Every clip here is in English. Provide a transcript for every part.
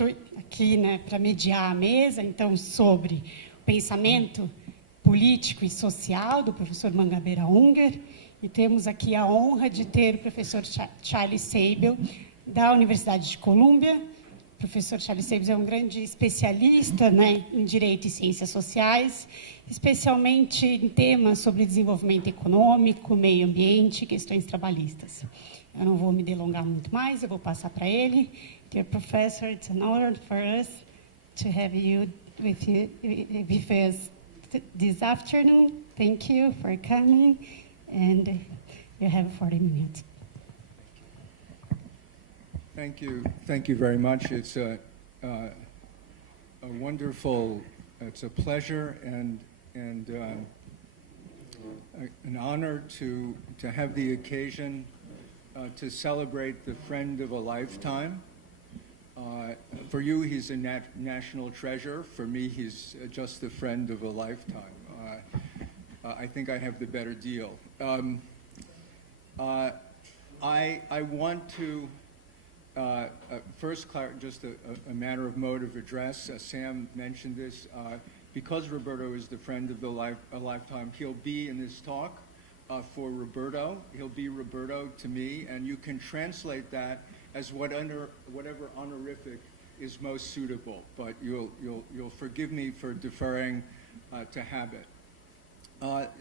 estou aqui, né, para mediar a mesa, então, sobre o pensamento político e social do professor Mangabeira Unger, e temos aqui a honra de ter o professor Charles Sabel, da Universidade de Colômbia. O professor Charles Sabel é um grande especialista, né, em Direito e Ciências Sociais, especialmente em temas sobre desenvolvimento econômico, meio ambiente e questões trabalhistas. Eu não vou me delongar muito mais, eu vou passar para ele. Dear Professor, it's an honor for us to have you with us this afternoon. Thank you for coming, and you have 40 minutes. Thank you very much. It's a wonderful, it's a pleasure and an honor to have the occasion to celebrate the friend of a lifetime. For you, he's a national treasure. For me, he's just a friend of a lifetime. I think I have the better deal. I want to first, just a matter of mode of address. Sam mentioned this. Because Roberto is the friend of a lifetime, he'll be in this talk for Roberto. He'll be Roberto to me, and you can translate that as whatever honorific is most suitable. But you'll forgive me for deferring to habit.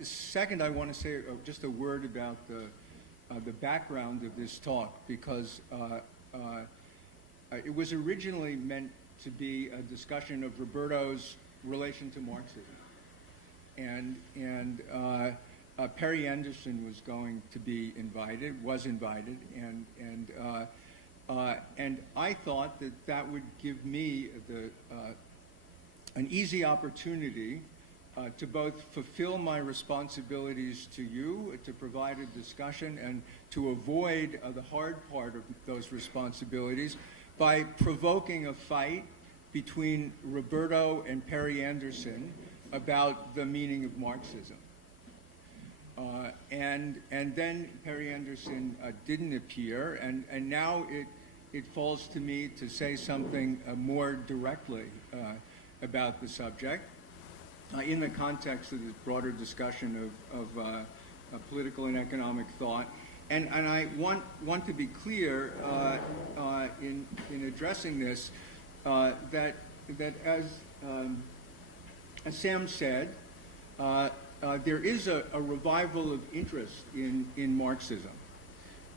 Second, I want to say just a word about the background of this talk, because it was originally meant to be a discussion of Roberto's relation to Marxism, and Perry Anderson was going to be was invited, and I thought that would give me an easy opportunity to both fulfill my responsibilities to you, to provide a discussion, and to avoid the hard part of those responsibilities by provoking a fight between Roberto and Perry Anderson about the meaning of Marxism. And then Perry Anderson didn't appear, and now it falls to me to say something more directly about the subject in the context of this broader discussion of political and economic thought. And I want to be clear in addressing this that as Sam said, there is a revival of interest in Marxism.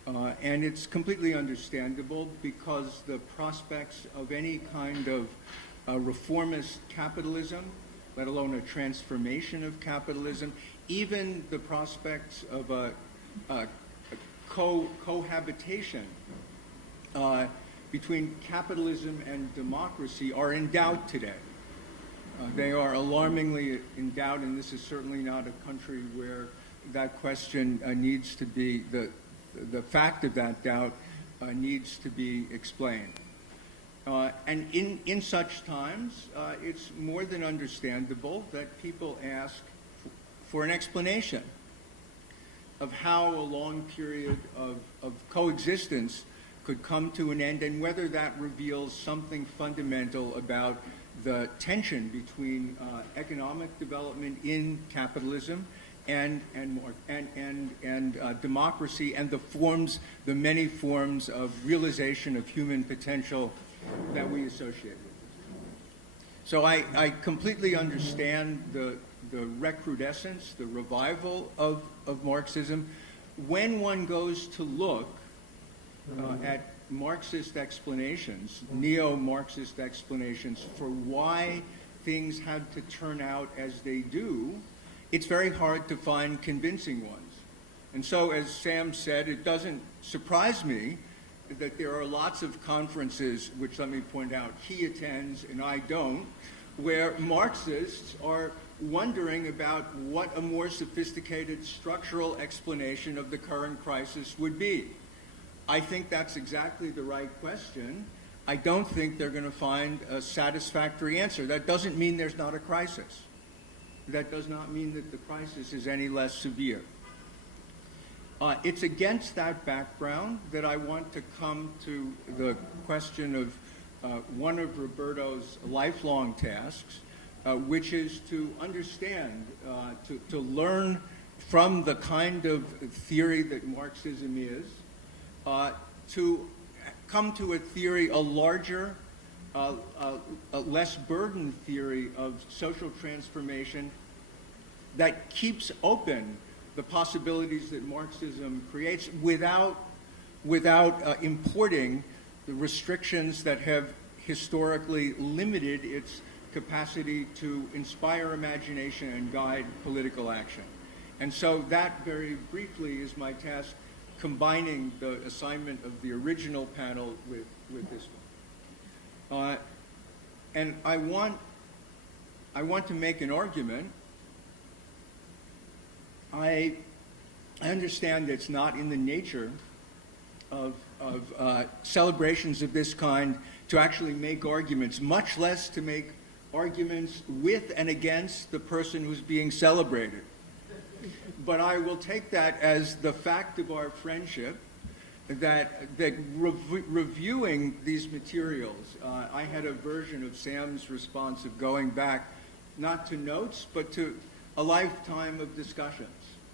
And it's completely understandable, because the prospects of any kind of reformist capitalism, let alone a transformation of capitalism, even the prospects of a cohabitation between capitalism and democracy are in doubt today. They are alarmingly in doubt, and this is certainly not a country where that question needs to be, the fact of that doubt needs to be explained. And in such times, it's more than understandable that people ask for an explanation of how a long period of coexistence could come to an end, and whether that reveals something fundamental about the tension between economic development in capitalism and democracy, and the many forms of realization of human potential that we associate with this. So I completely understand the recrudescence, the revival of Marxism. When one goes to look at Marxist explanations, neo-Marxist explanations for why things had to turn out as they do, it's very hard to find convincing ones. And so, as Sam said, it doesn't surprise me that there are lots of conferences, which, let me point out, he attends and I don't, where Marxists are wondering about what a more sophisticated structural explanation of the current crisis would be. I think that's exactly the right question. I don't think they're going to find a satisfactory answer. That doesn't mean there's not a crisis. That does not mean that the crisis is any less severe. It's against that background that I want to come to the question of one of Roberto's lifelong tasks, which is to understand, to learn from the kind of theory that Marxism is, to come to a theory, a larger, a less burdened theory of social transformation that keeps open the possibilities that Marxism creates without importing the restrictions that have historically limited its capacity to inspire imagination and guide political action. And so that, very briefly, is my task, combining the assignment of the original panel with this one. And I want to make an argument. I understand it's not in the nature of celebrations of this kind to actually make arguments, much less to make arguments with and against the person who's being celebrated. But I will take that as the fact of our friendship, that reviewing these materials, I had a version of Sam's response of going back, not to notes, but to a lifetime of discussions,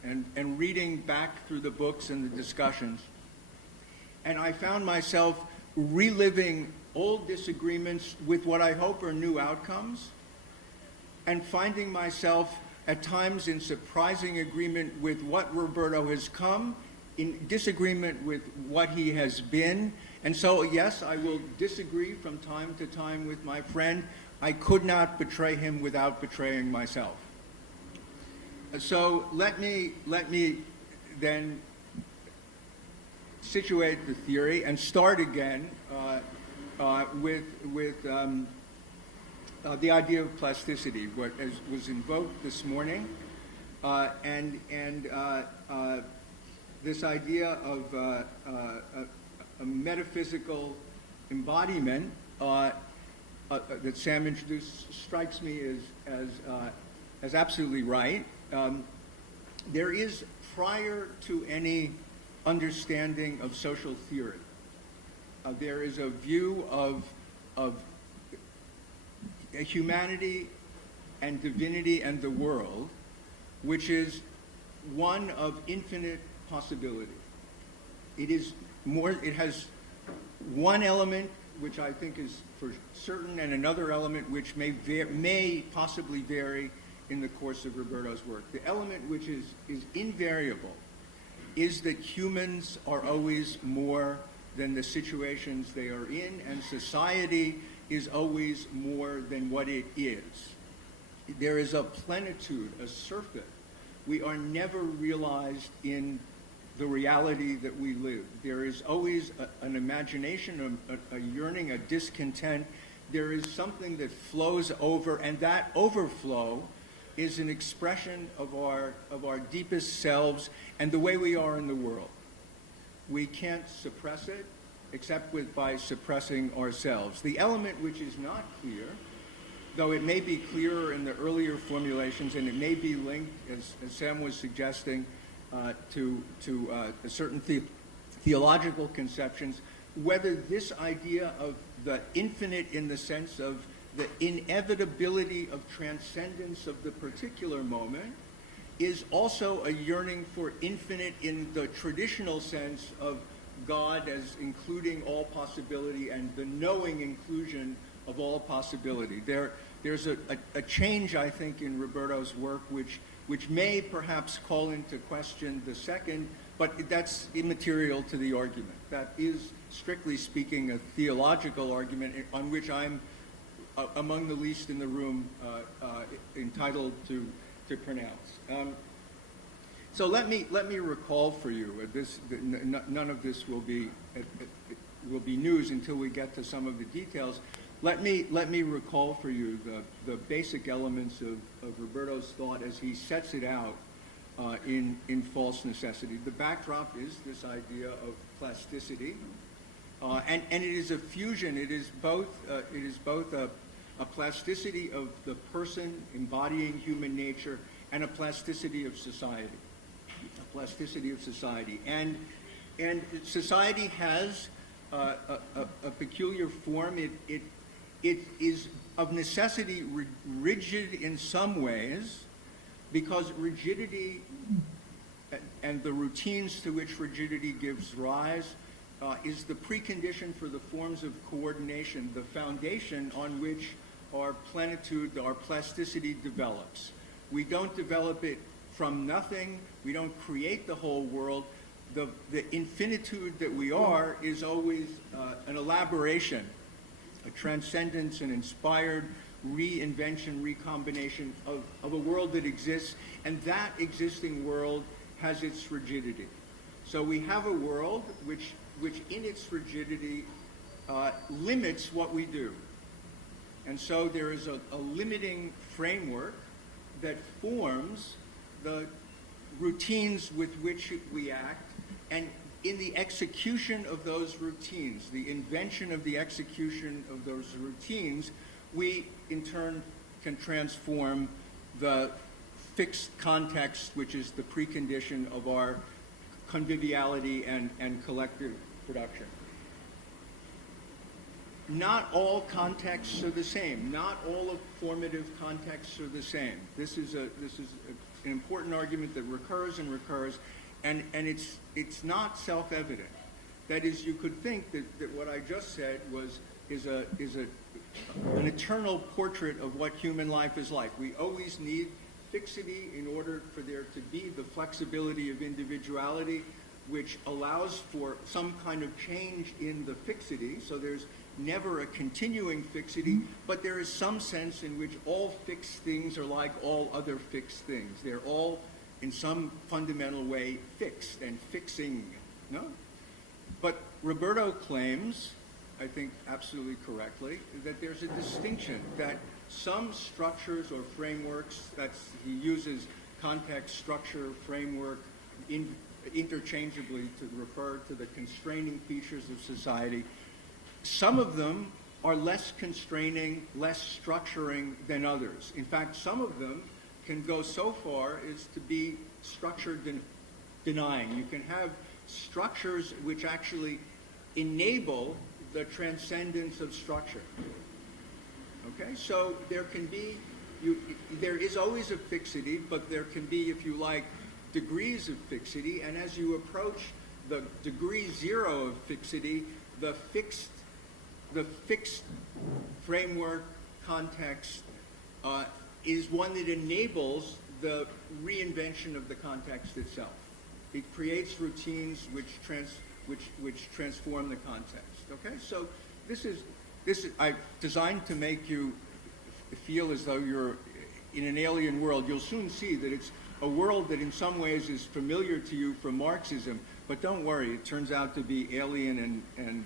and reading back through the books and the discussions. And I found myself reliving old disagreements with what I hope are new outcomes, and finding myself at times in surprising agreement with what Roberto has come, in disagreement with what he has been. And so, yes, I will disagree from time to time with my friend. I could not betray him without betraying myself. So let me then situate the theory and start again with the idea of plasticity, what was invoked this morning, and this idea of a metaphysical embodiment that Sam introduced strikes me as absolutely right. There is, prior to any understanding of social theory, there is a view of humanity and divinity and the world, which is one of infinite possibility. It has one element which I think is for certain, and another element which may possibly vary in the course of Roberto's work. The element which is invariable is that humans are always more than the situations they are in, and society is always more than what it is. There is a plenitude, a surfeit. We are never realized in the reality that we live. There is always an imagination, a yearning, a discontent. There is something that flows over, and that overflow is an expression of our deepest selves and the way we are in the world. We can't suppress it except by suppressing ourselves. The element which is not clear, though it may be clearer in the earlier formulations, and it may be linked, as Sam was suggesting, to certain theological conceptions, whether this idea of the infinite in the sense of the inevitability of transcendence of the particular moment is also a yearning for infinite in the traditional sense of God as including all possibility and the knowing inclusion of all possibility. There's a change, I think, in Roberto's work which may perhaps call into question the second, but that's immaterial to the argument. That is, strictly speaking, a theological argument on which I'm among the least in the room entitled to pronounce. So let me recall for you, none of this will be news until we get to some of the details. Let me recall for you the basic elements of Roberto's thought as he sets it out in False Necessity. The backdrop is this idea of plasticity, and it is a fusion. It is both a plasticity of the person embodying human nature and a plasticity of society. And society has a peculiar form. It is of necessity rigid in some ways, because rigidity and the routines to which rigidity gives rise is the precondition for the forms of coordination, the foundation on which our plenitude, our plasticity develops. We don't develop it from nothing. We don't create the whole world. The infinitude that we are is always an elaboration, a transcendence, an inspired reinvention, recombination of a world that exists, and that existing world has its rigidity. So we have a world which in its rigidity limits what we do. And so there is a limiting framework that forms the routines with which we act, and in the execution of those routines, the invention of the execution of those routines, we in turn can transform the fixed context, which is the precondition of our conviviality and collective production. Not all contexts are the same. Not all of formative contexts are the same. This is an important argument that recurs and recurs, and it's not self-evident. That is, you could think that what I just said is an eternal portrait of what human life is like. We always need fixity in order for there to be the flexibility of individuality, which allows for some kind of change in the fixity. So there's never a continuing fixity, but there is some sense in which all fixed things are like all other fixed things. They're all, in some fundamental way, fixed and fixing, no? But Roberto claims, I think absolutely correctly, that there's a distinction, that some structures or frameworks, he uses context, structure, framework, interchangeably to refer to the constraining features of society. Some of them are less constraining, less structuring than others. In fact, some of them can go so far as to be structure denying. You can have structures which actually enable the transcendence of structure. Okay, so there can be, there is always a fixity, but there can be, if you like, degrees of fixity, and as you approach the degree zero of fixity, the fixed framework context is one that enables the reinvention of the context itself. It creates routines which transform the context. Okay, so this is I've designed to make you feel as though you're in an alien world. You'll soon see that it's a world that in some ways is familiar to you from Marxism, but don't worry, it turns out to be alien and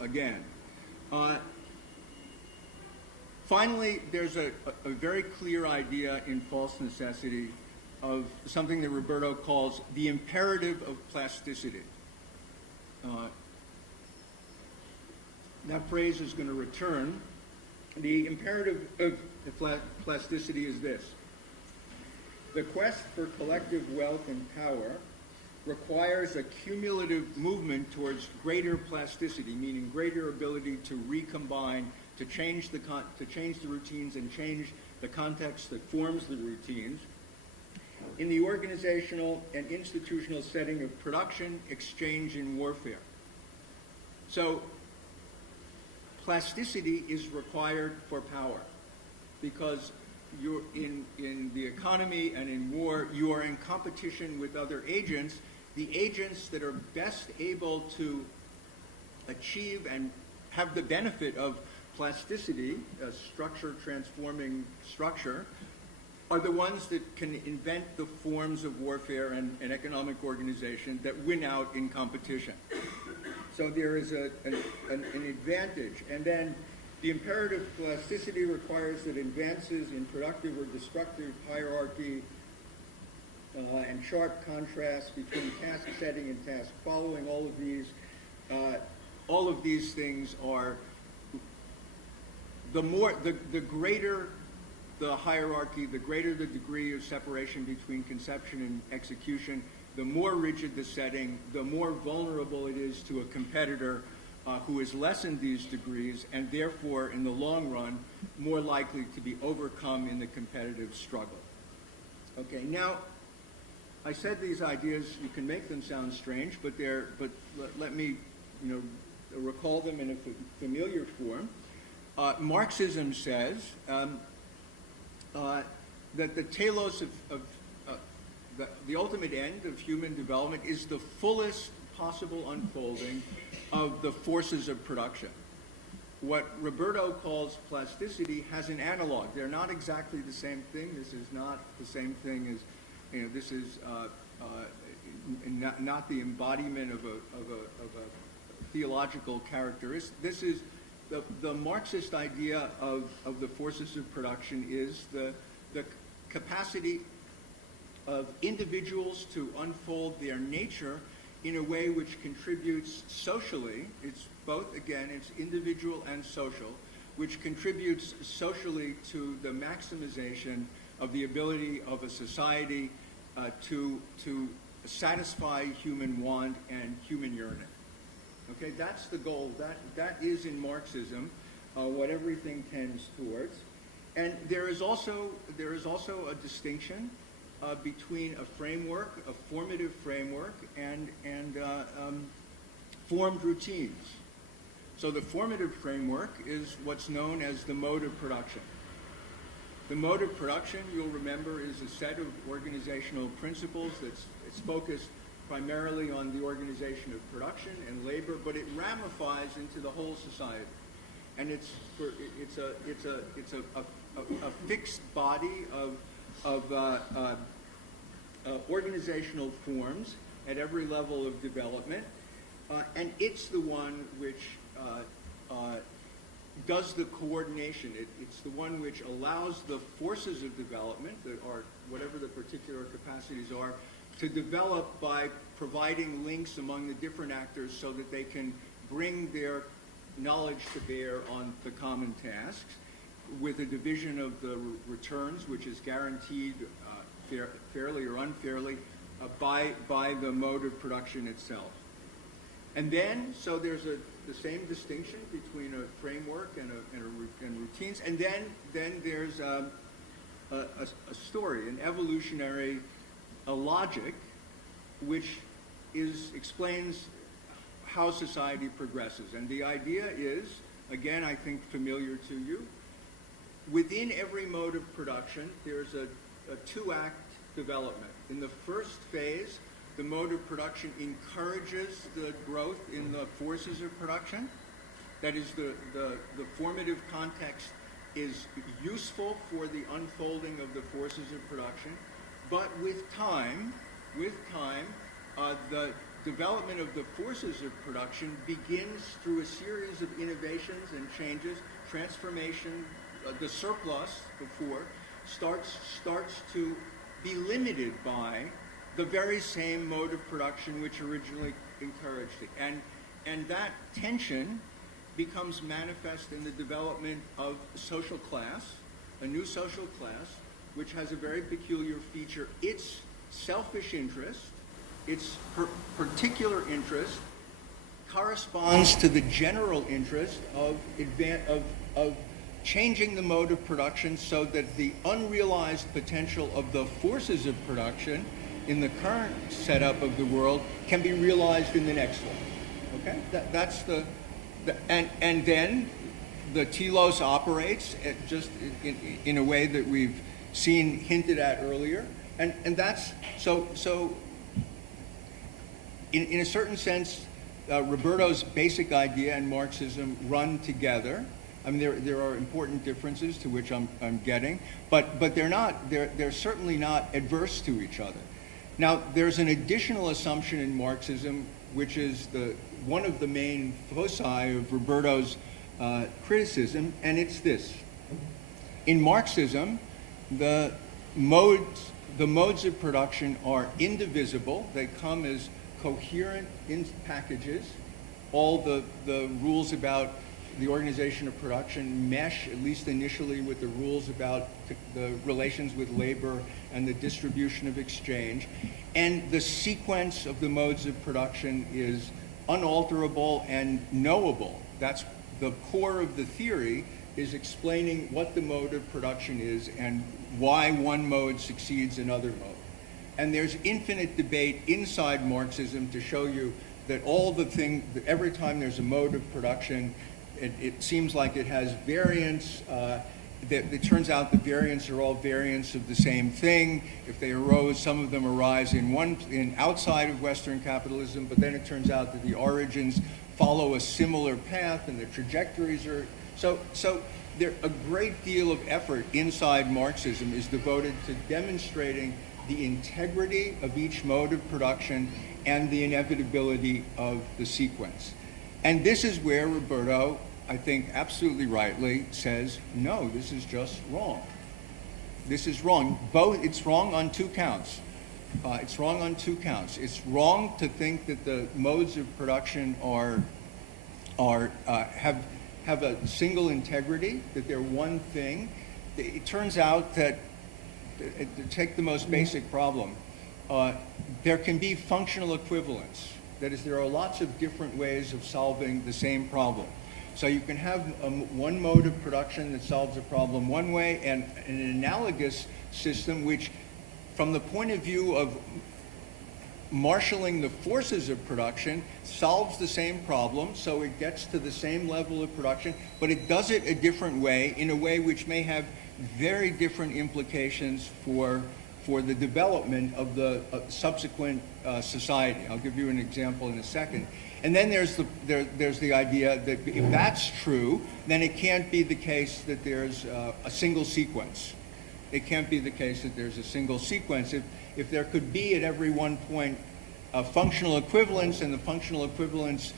again. Finally, there's a very clear idea in false necessity of something that Roberto calls the imperative of plasticity. That phrase is going to return. The imperative of plasticity is this: the quest for collective wealth and power requires a cumulative movement towards greater plasticity, meaning greater ability to recombine, to change the routines and change the context that forms the routines in the organizational and institutional setting of production, exchange, and warfare. So plasticity is required for power, because you're in the economy and in war, you are in competition with other agents. The agents that are best able to achieve and have the benefit of plasticity, a structure transforming structure, are the ones that can invent the forms of warfare and economic organization that win out in competition. So there is an advantage. And then the imperative plasticity requires that advances in productive or destructive hierarchy and sharp contrast between task setting and task following, all of these things are, the greater the hierarchy, the greater the degree of separation between conception and execution, the more rigid the setting, the more vulnerable it is to a competitor, who has lessened these degrees and therefore, in the long run, more likely to be overcome in the competitive struggle. Okay, now, I said these ideas, you can make them sound strange, but let me, recall them in a familiar form. Marxism says that the telos of the ultimate end of human development is the fullest possible unfolding of the forces of production. What Roberto calls plasticity has an analog. They're not exactly the same thing. This is not the same thing as, this is not the embodiment of a theological characteristic. This is the Marxist idea of the forces of production is the capacity of individuals to unfold their nature in a way which contributes socially. It's both, again, it's individual and social, which contributes socially to the maximization of the ability of a society to satisfy human want and human yearning. Okay, that's the goal. That is in Marxism what everything tends towards. And there is also a distinction between a framework, a formative framework, and formed routines. So the formative framework is what's known as the mode of production. The mode of production, you'll remember, is a set of organizational principles it's focused primarily on the organization of production and labor, but it ramifies into the whole society. And it's a fixed body of organizational forms at every level of development, and it's the one which does the coordination. It's the one which allows the forces of development, that are whatever the particular capacities are, to develop by providing links among the different actors so that they can bring their knowledge to bear on the common tasks, with a division of the returns, which is guaranteed fairly or unfairly by the mode of production itself. And then, so there's the same distinction between a framework and routines, and then there's a story, an evolutionary logic, which explains how society progresses. And the idea is, again, I think familiar to you, within every mode of production, there's a two-act development. In the first phase, the mode of production encourages the growth in the forces of production. That is, the formative context is useful for the unfolding of the forces of production. But with time, the development of the forces of production begins through a series of innovations and changes, transformation. The surplus before starts to be limited by the very same mode of production which originally encouraged it. And that tension becomes manifest in the development of social class, a new social class, which has a very peculiar feature. Its selfish interest, its particular interest, corresponds to the general interest of changing the mode of production so that the unrealized potential of the forces of production in the current setup of the world can be realized in the next one. Okay, that's and then the telos operates just in a way that we've seen hinted at earlier, and that's so. In a certain sense, Roberto's basic idea and Marxism run together. I mean, there are important differences to which I'm getting, but they're certainly not adverse to each other. Now, there's an additional assumption in Marxism, which is one of the main foci of Roberto's criticism, and it's this. In Marxism, the modes of production are indivisible. They come as coherent in packages. All the rules about the organization of production mesh, at least initially, with the rules about the relations with labor and the distribution of exchange. And the sequence of the modes of production is unalterable and knowable. That's the core of the theory, is explaining what the mode of production is and why one mode succeeds another mode. And there's infinite debate inside Marxism to show you that every time there's a mode of production, it seems like it has variance. It turns out the variants are all variants of the same thing. If they arose, some of them arise in outside of Western capitalism, but then it turns out that the origins follow a similar path and the trajectories are, so there, a great deal of effort inside Marxism is devoted to demonstrating the integrity of each mode of production and the inevitability of the sequence. And this is where Roberto, I think absolutely rightly, says, no, this is just wrong. This is wrong. It's wrong on two counts. It's wrong on two counts. It's wrong to think that the modes of production have a single integrity, that they're one thing. It turns out that, to take the most basic problem, there can be functional equivalence. That is, there are lots of different ways of solving the same problem. So you can have one mode of production that solves a problem one way, and an analogous system which, from the point of view of marshaling the forces of production, solves the same problem, so it gets to the same level of production, but it does it a different way, in a way which may have very different implications for the development of the subsequent society. I'll give you an example in a second. And then there's the idea that if that's true, then it can't be the case that there's a single sequence. It can't be the case that there's a single sequence. If there could be at every one point a functional equivalence, and the functional equivalence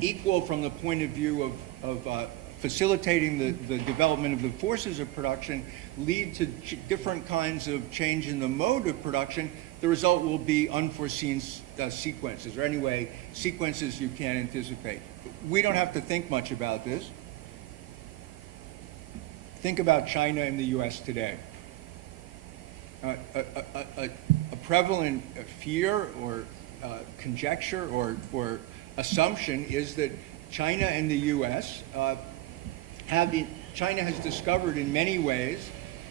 equal from the point of view of facilitating the development of the forces of production, lead to different kinds of change in the mode of production, the result will be unforeseen sequences, or anyway, sequences you can't anticipate. We don't have to think much about this. Think about China and the US today. A prevalent fear or conjecture or assumption is that China and the US China has discovered in many ways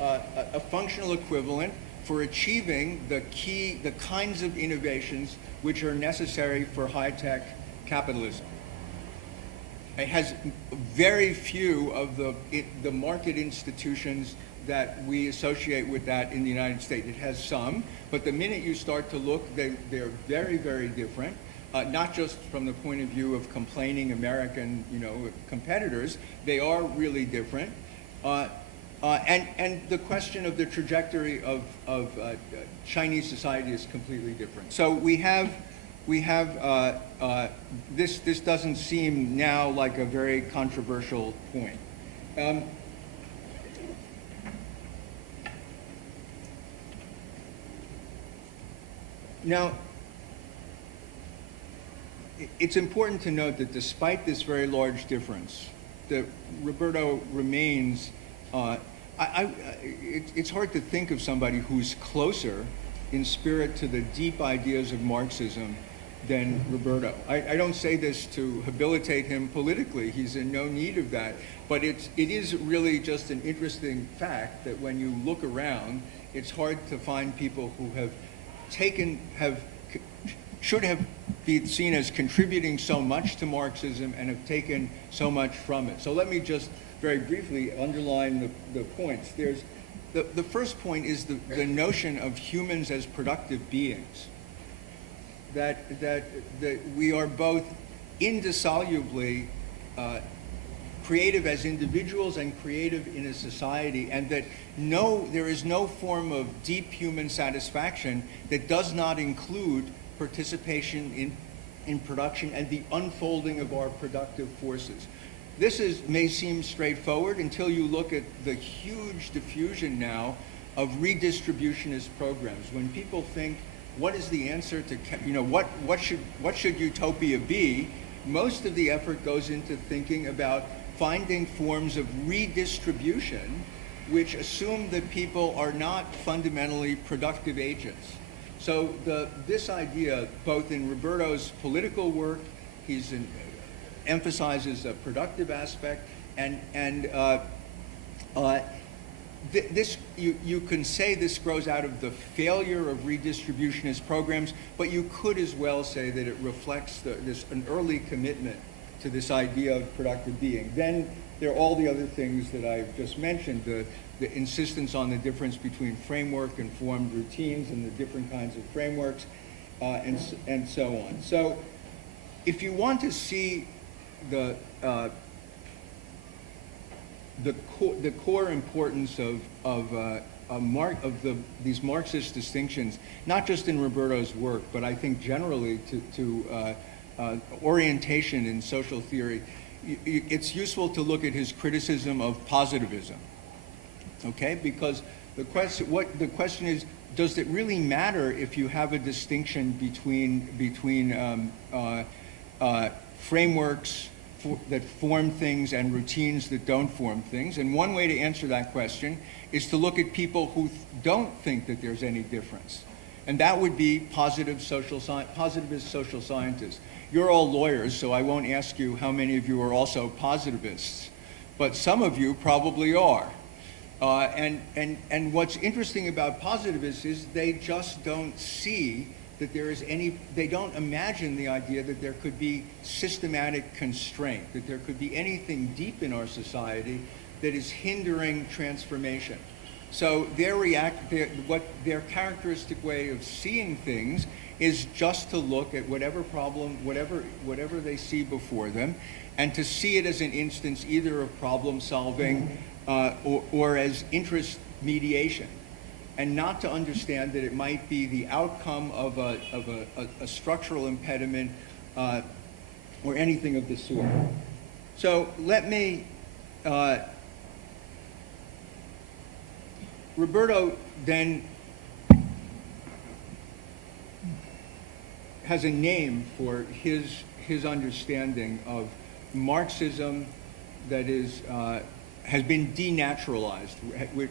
a functional equivalent for achieving the kinds of innovations which are necessary for high-tech capitalism. It has very few of the market institutions that we associate with that in the United States. It has some, but the minute you start to look, they're very, very different. Not just from the point of view of complaining American, competitors, they are really different. And the question of the trajectory of Chinese society is completely different. So we have this doesn't seem now like a very controversial point. Now, it's important to note that despite this very large difference, that Roberto remains, it's hard to think of somebody who's closer in spirit to the deep ideas of Marxism than Roberto. I don't say this to habilitate him politically. He's in no need of that. But it is really just an interesting fact that when you look around, it's hard to find people who should have been seen as contributing so much to Marxism and have taken so much from it. So let me just very briefly underline the points. The first point is the notion of humans as productive beings. That we are both indissolubly creative as individuals and creative in a society, and that there is no form of deep human satisfaction that does not include participation in production and the unfolding of our productive forces. This may seem straightforward until you look at the huge diffusion now of redistributionist programs. When people think, what is the answer to, what should utopia be? Most of the effort goes into thinking about finding forms of redistribution which assume that people are not fundamentally productive agents. So this idea, both in Roberto's political work, emphasizes a productive aspect, you can say this grows out of the failure of redistributionist programs, but you could as well say that it reflects an early commitment to this idea of productive being. Then there are all the other things that I've just mentioned, the insistence on the difference between framework and formed routines and the different kinds of frameworks, and so on. So if you want to see the core importance of these Marxist distinctions, not just in Roberto's work, but I think generally to orientation in social theory, it's useful to look at his criticism of positivism. Okay, because the question is, does it really matter if you have a distinction between frameworks that form things and routines that don't form things? And one way to answer that question is to look at people who don't think that there's any difference. And that would be positivist social scientists. You're all lawyers, so I won't ask you how many of you are also positivists, but some of you probably are. And what's interesting about positivists is they just don't see that there is they don't imagine the idea that there could be systematic constraint, that there could be anything deep in our society that is hindering transformation. So their characteristic way of seeing things is just to look at whatever problem, whatever they see before them, and to see it as an instance either of problem solving or as interest mediation, and not to understand that it might be the outcome of a structural impediment or anything of the sort. So let me, Roberto then has a name for his understanding of Marxism that has been denaturalized,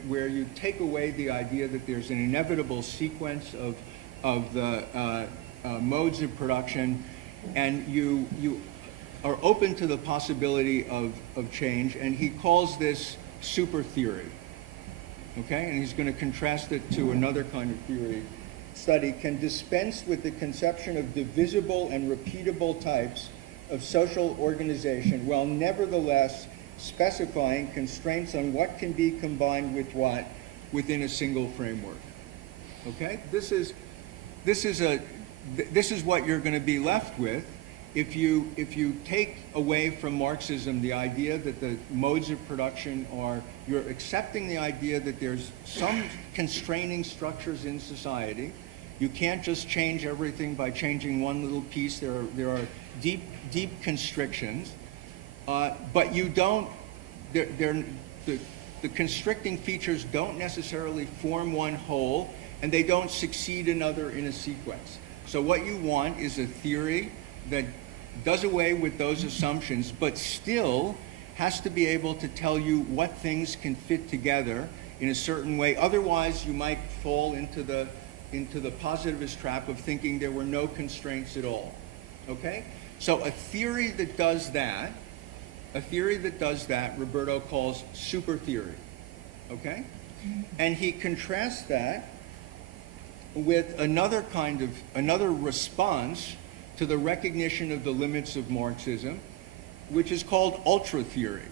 where you take away the idea that there's an inevitable sequence of the modes of production, and you are open to the possibility of change, and he calls this super theory. Okay, and he's going to contrast it to another kind of theory. Study can dispense with the conception of divisible and repeatable types of social organization, while nevertheless specifying constraints on what can be combined with what within a single framework. Okay, this is what you're going to be left with if you take away from Marxism the idea that the modes of production you're accepting the idea that there's some constraining structures in society. You can't just change everything by changing one little piece. There are deep constrictions, but you don't. The constricting features don't necessarily form one whole, and they don't succeed another in a sequence. So what you want is a theory that does away with those assumptions, but still has to be able to tell you what things can fit together in a certain way. Otherwise, you might fall into the positivist trap of thinking there were no constraints at all. Okay? So a theory that does that, Roberto calls super theory. Okay? And he contrasts that with another response to the recognition of the limits of Marxism, which is called ultra theory.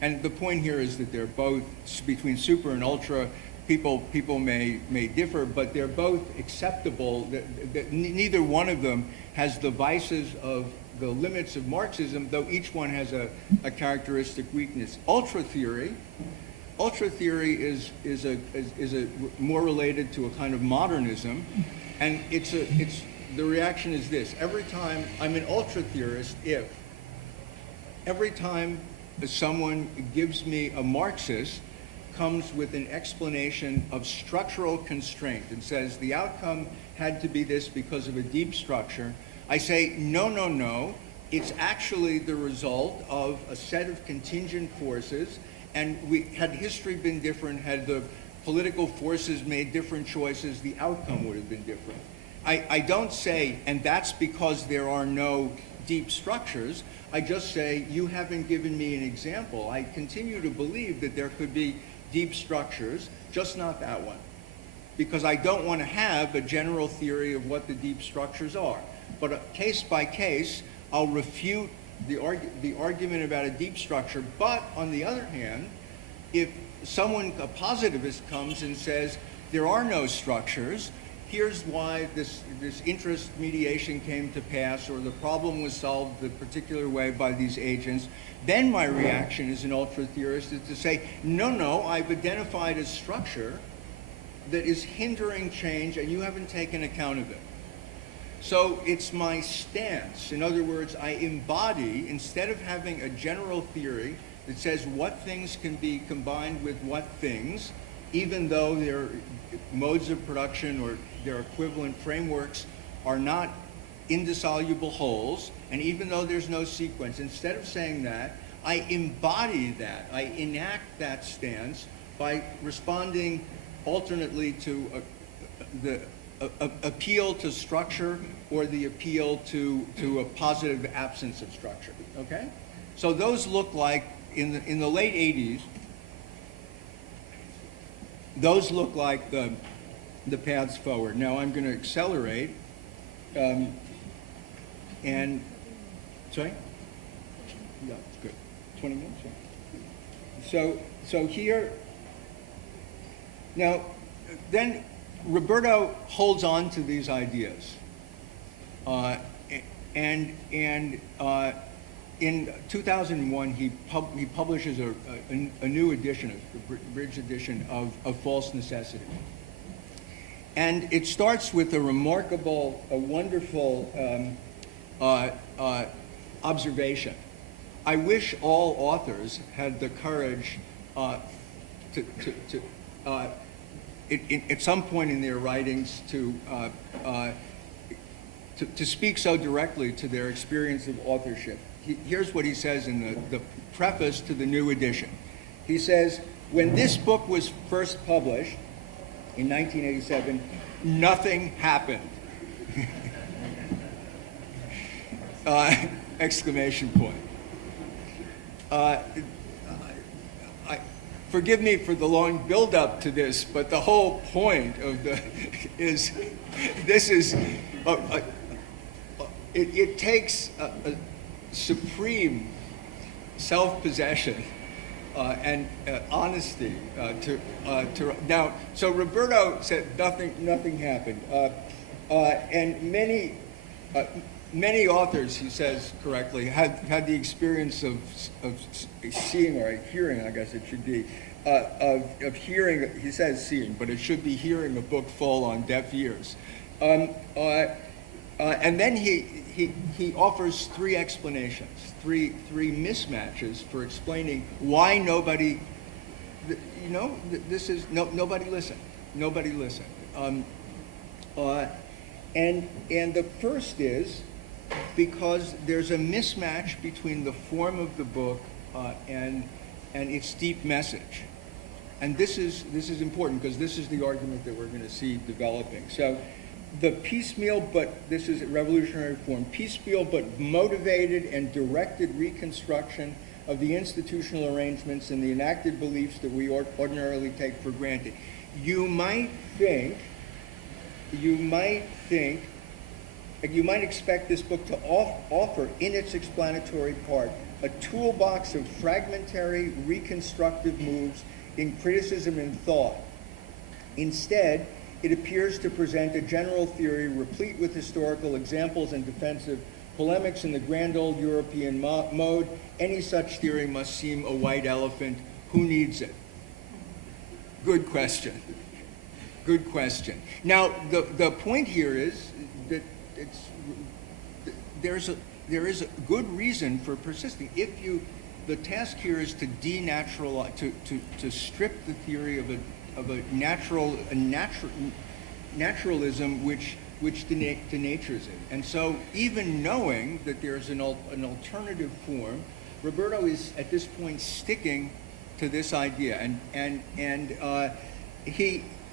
And the point here is that they're both, between super and ultra, people may differ, but they're both acceptable. Neither one of them has the vices of the limits of Marxism, though each one has a characteristic weakness. Ultra theory is more related to a kind of modernism, and the reaction is this: every time I'm an ultra theorist, every time someone gives me a Marxist comes with an explanation of structural constraint and says the outcome had to be this because of a deep structure, I say, no, it's actually the result of a set of contingent forces, and had history been different, had the political forces made different choices, the outcome would have been different. I don't say, and that's because there are no deep structures. I just say, you haven't given me an example. I continue to believe that there could be deep structures, just not that one. Because I don't want to have a general theory of what the deep structures are. But case by case, I'll refute the argument about a deep structure. But on the other hand, if someone, a positivist, comes and says, there are no structures, here's why this interest mediation came to pass, or the problem was solved the particular way by these agents, then my reaction as an ultra-theorist is to say, no, I've identified a structure that is hindering change and you haven't taken account of it. So it's my stance. In other words, I embody, instead of having a general theory that says what things can be combined with what things, even though their modes of production or their equivalent frameworks are not indissoluble wholes, and even though there's no sequence, instead of saying that, I embody that, I enact that stance by responding alternately to the appeal to structure or the appeal to a positive absence of structure, okay? So those look like, in the late 80s, those look like the paths forward. Now I'm going to accelerate, and, sorry? Yeah, it's good. 20 minutes, yeah. So here, now, then Roberto holds on to these ideas. And in 2001, he publishes a new edition, a bridge edition of False Necessity. And it starts with a remarkable, a wonderful observation. I wish all authors had the courage at some point in their writings to speak so directly to their experience of authorship. Here's what he says in the preface to the new edition. He says, when this book was first published in 1987, nothing happened. Exclamation point. Forgive me for the long build-up to this, but the whole point of it takes a supreme self-possession and honesty to now. So Roberto said nothing happened, and many authors, he says correctly, had the experience of seeing, or hearing, I guess it should be, of hearing. He says seeing, but it should be hearing a book fall on deaf ears. And then he offers three explanations, three mismatches for explaining why nobody, this is nobody listened. Nobody listened. And the first is because there's a mismatch between the form of the book and its deep message. And this is important because this is the argument that we're going to see developing. So the piecemeal, but this is revolutionary form, piecemeal but motivated and directed reconstruction of the institutional arrangements and the enacted beliefs that we ordinarily take for granted. You might expect this book to offer in its explanatory part a toolbox of fragmentary reconstructive moves in criticism and thought. Instead, it appears to present a general theory replete with historical examples and defensive polemics in the grand old European mode. Any such theory must seem a white elephant. Who needs it? Good question. Good question. Now, the point here is that there is a good reason for persisting. The task here is to denaturalize, to strip the theory of a naturalism which denatures it. And so, even knowing that there's an alternative form, Roberto is at this point sticking to this idea, and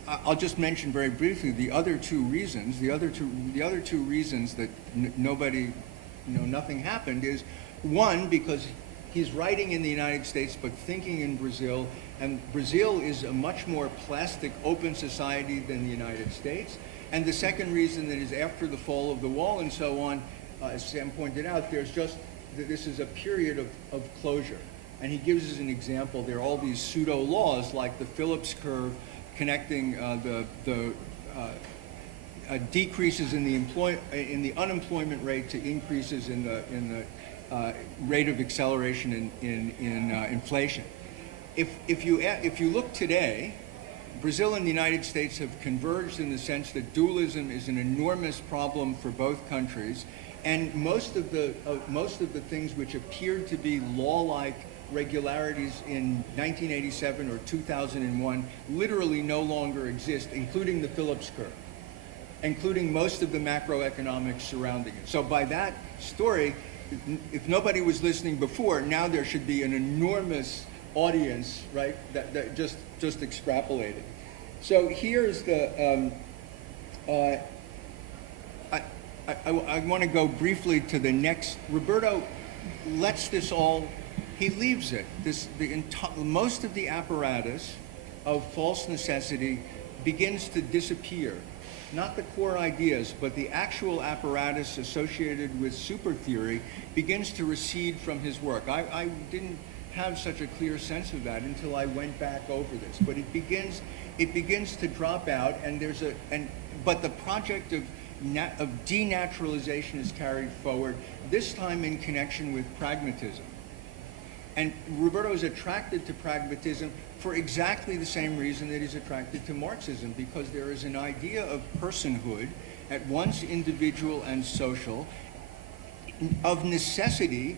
I'll just mention very briefly the other two reasons. The other two reasons that nothing happened is, one, because he's writing in the United States but thinking in Brazil, and Brazil is a much more plastic, open society than the United States. And the second reason that is after the fall of the wall and so on, as Sam pointed out, this is a period of closure. And he gives us an example. There are all these pseudo laws like the Phillips curve connecting decreases in the unemployment rate to increases in the rate of acceleration in inflation. If you look today, Brazil and the United States have converged in the sense that dualism is an enormous problem for both countries, and most of the things which appeared to be law-like regularities in 1987 or 2001 literally no longer exist, including the Phillips curve, including most of the macroeconomics surrounding it. So by that story, if nobody was listening before, now there should be an enormous audience, right, that just extrapolated. So here's the, I want to go briefly to the next. Roberto lets this all, he leaves it. Most of the apparatus of false necessity begins to disappear. Not the core ideas, but the actual apparatus associated with super theory begins to recede from his work. I didn't have such a clear sense of that until I went back over this. But it begins to drop out, and but the project of denaturalization is carried forward, this time in connection with pragmatism. And Roberto is attracted to pragmatism for exactly the same reason that he's attracted to Marxism, because there is an idea of personhood, at once individual and social, of necessity,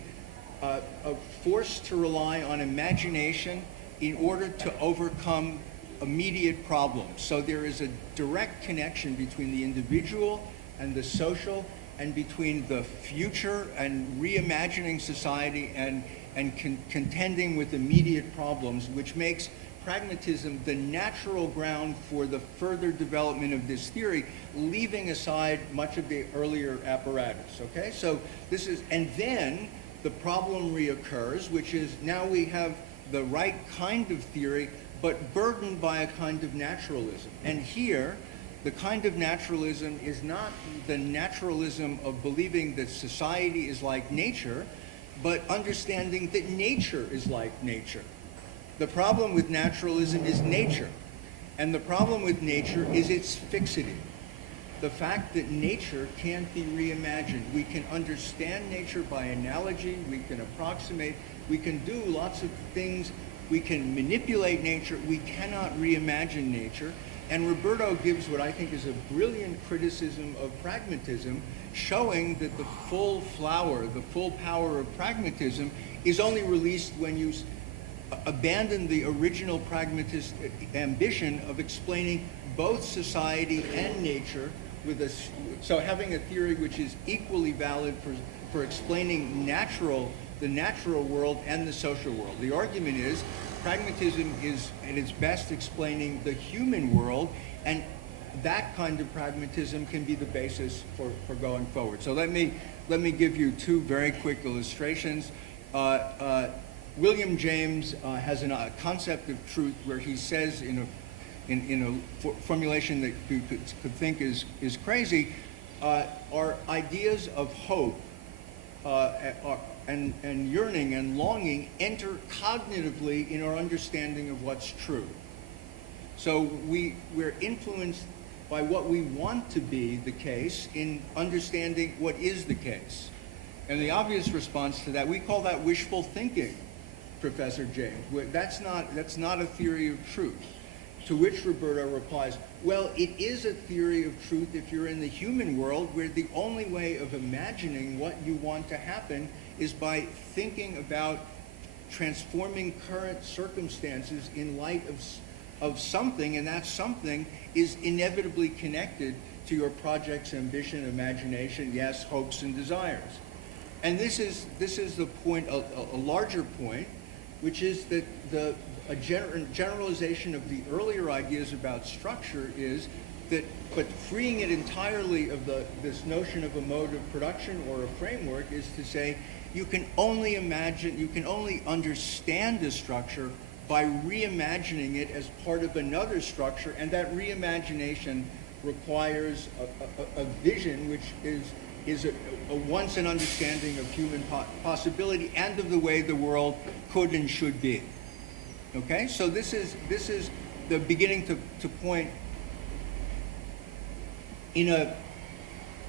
forced to rely on imagination in order to overcome immediate problems. So there is a direct connection between the individual and the social, and between the future and reimagining society and contending with immediate problems, which makes pragmatism the natural ground for the further development of this theory, leaving aside much of the earlier apparatus, okay? So this is, and then the problem reoccurs, which is now we have the right kind of theory, but burdened by a kind of naturalism. And here, the kind of naturalism is not the naturalism of believing that society is like nature, but understanding that nature is like nature. The problem with naturalism is nature, and the problem with nature is its fixity. The fact that nature can't be reimagined. We can understand nature by analogy, we can approximate, we can do lots of things, we can manipulate nature, we cannot reimagine nature. And Roberto gives what I think is a brilliant criticism of pragmatism, showing that the full flower, the full power of pragmatism is only released when you abandon the original pragmatist ambition of explaining both society and nature with so having a theory which is equally valid for explaining the natural world and the social world. The argument is pragmatism is at its best explaining the human world, and that kind of pragmatism can be the basis for going forward. So let me give you two very quick illustrations. William James has a concept of truth where he says in a formulation that you could think is crazy, our ideas of hope and yearning and longing enter cognitively in our understanding of what's true. So we're influenced by what we want to be the case in understanding what is the case. And the obvious response to that, we call that wishful thinking, Professor James. That's not a theory of truth. To which Roberto replies, well, it is a theory of truth if you're in the human world, where the only way of imagining what you want to happen is by thinking about transforming current circumstances in light of something, and that something is inevitably connected to your project's ambition, imagination, yes, hopes and desires. And this is the point, a larger point, which is that a generalization of the earlier ideas about structure is that, but freeing it entirely of this notion of a mode of production or a framework is to say, you can only imagine, you can only understand a structure by reimagining it as part of another structure, and that reimagination requires a vision which is a once an understanding of human possibility and of the way the world could and should be. Okay, so this is the beginning to point in a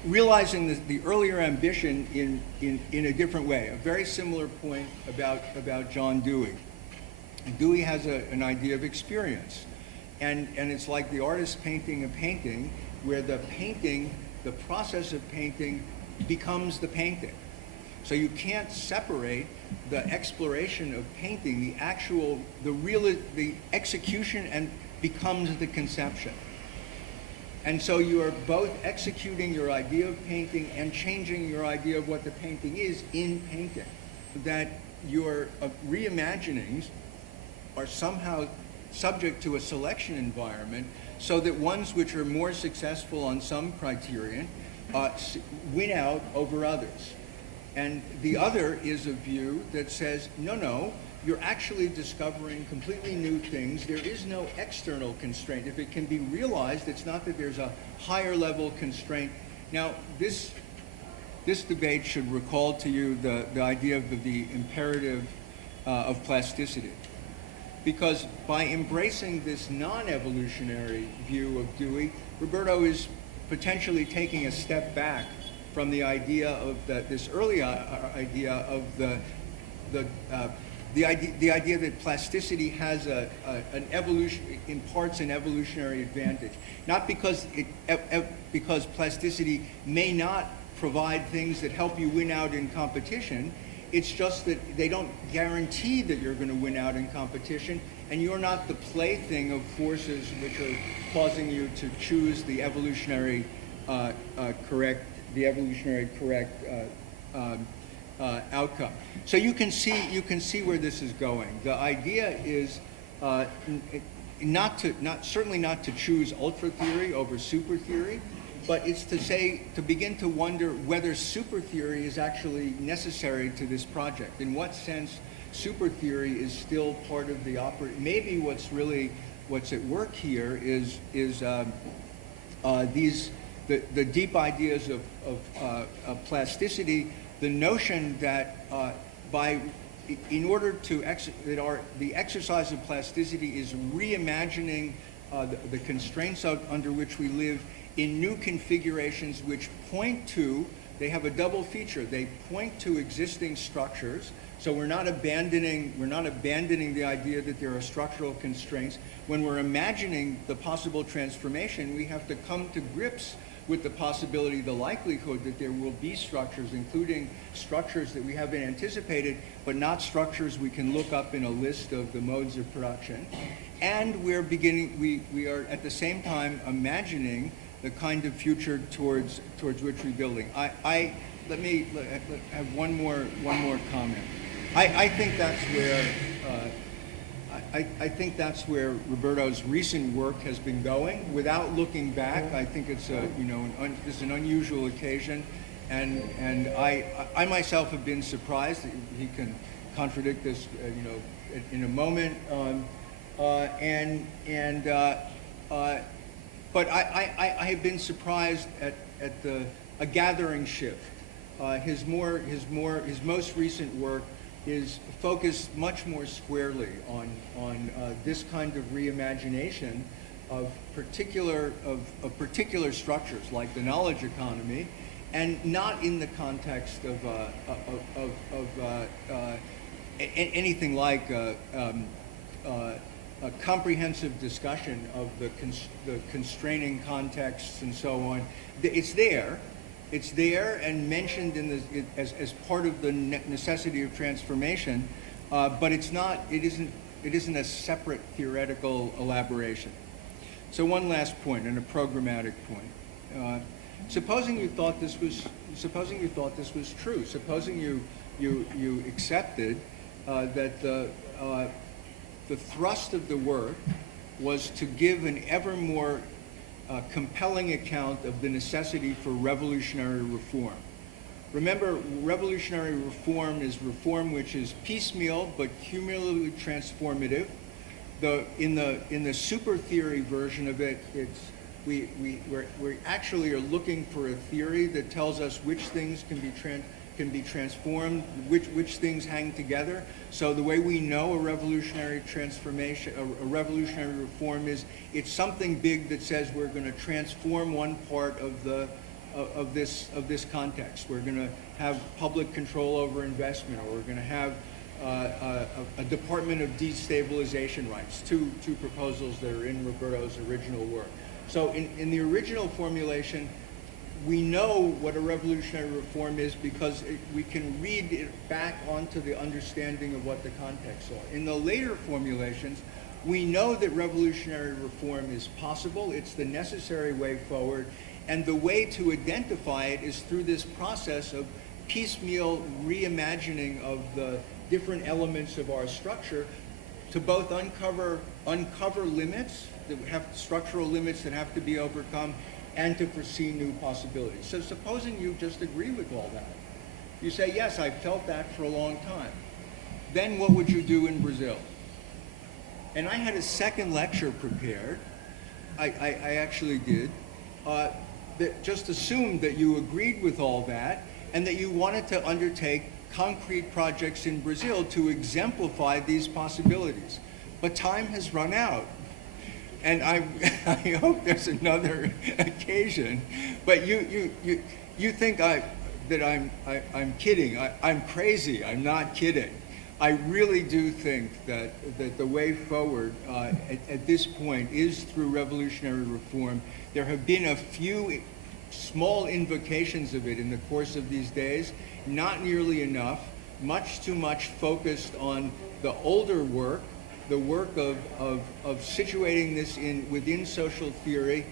realizing the earlier ambition in a different way. A very similar point about John Dewey. Dewey has an idea of experience, and it's like the artist painting a painting, where the process of painting becomes the painting. So you can't separate the exploration of painting, the execution, and becomes the conception. And so you are both executing your idea of painting and changing your idea of what the painting is in painting. That your reimaginings are somehow subject to a selection environment, so that ones which are more successful on some criterion win out over others. And the other is a view that says, no, you're actually discovering completely new things. There is no external constraint. If it can be realized, it's not that there's a higher level constraint. Now, this debate should recall to you the idea of the imperative of plasticity. Because by embracing this non-evolutionary view of Dewey, Roberto is potentially taking a step back from the idea of this early idea of the idea that plasticity has an evolution, imparts an evolutionary advantage. Not because because plasticity may not provide things that help you win out in competition. It's just that they don't guarantee that you're going to win out in competition, and you're not the plaything of forces which are causing you to choose the evolutionary correct outcome. So you can see where this is going. The idea is certainly not to choose ultra theory over super theory, but it's to begin to wonder whether super theory is actually necessary to this project. In what sense super theory is still part of the maybe what's at work here is the deep ideas of plasticity, the notion that in order to the exercise of plasticity is reimagining the constraints under which we live in new configurations which point to, they have a double feature. They point to existing structures. So we're not abandoning the idea that there are structural constraints. When we're imagining the possible transformation, we have to come to grips with the possibility, the likelihood that there will be structures, including structures that we haven't anticipated, but not structures we can look up in a list of the modes of production. And we are at the same time imagining the kind of future towards which we're building. Let me have one more comment. I think that's where Roberto's recent work has been going. Without looking back, I think it's it's an unusual occasion, and I myself have been surprised. He can contradict this, in a moment. But I have been surprised at a gathering shift. His most recent work is focused much more squarely on this kind of reimagination of particular structures like the knowledge economy, and not in the context of anything like a comprehensive discussion of the constraining contexts and so on. It's there and mentioned as part of the necessity of transformation, but it isn't a separate theoretical elaboration. So one last point, and a programmatic point. Supposing you thought this was true. Supposing you accepted that the thrust of the work was to give an ever more compelling account of the necessity for revolutionary reform. Remember, revolutionary reform is reform which is piecemeal but cumulatively transformative. In the super theory version of it, we actually are looking for a theory that tells us which things can be transformed, which things hang together. So the way we know a revolutionary transformation, a revolutionary reform is, it's something big that says we're going to transform one part of this context. We're going to have public control over investment, or we're going to have a Department of Destabilization Rights, two proposals that are in Roberto's original work. So in the original formulation, we know what a revolutionary reform is because we can read it back onto the understanding of what the contexts are. In the later formulations, we know that revolutionary reform is possible. It's the necessary way forward. And the way to identify it is through this process of piecemeal reimagining of the different elements of our structure to both uncover limits, that have structural limits that have to be overcome, and to foresee new possibilities. So supposing you just agree with all that, you say, yes, I felt that for a long time. Then what would you do in Brazil? And I had a second lecture prepared, I actually did, that just assumed that you agreed with all that and that you wanted to undertake concrete projects in Brazil to exemplify these possibilities. But time has run out. And I hope there's another occasion. But you think that I'm kidding. I'm crazy. I'm not kidding. I really do think that the way forward at this point is through revolutionary reform. There have been a few small invocations of it in the course of these days, not nearly enough, much too much focused on the older work, the work of situating this within social theory.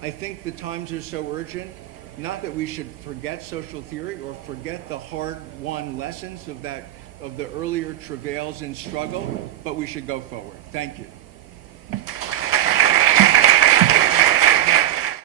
I think the times are so urgent, not that we should forget social theory or forget the hard-won lessons of the earlier travails and struggle, but we should go forward. Thank you.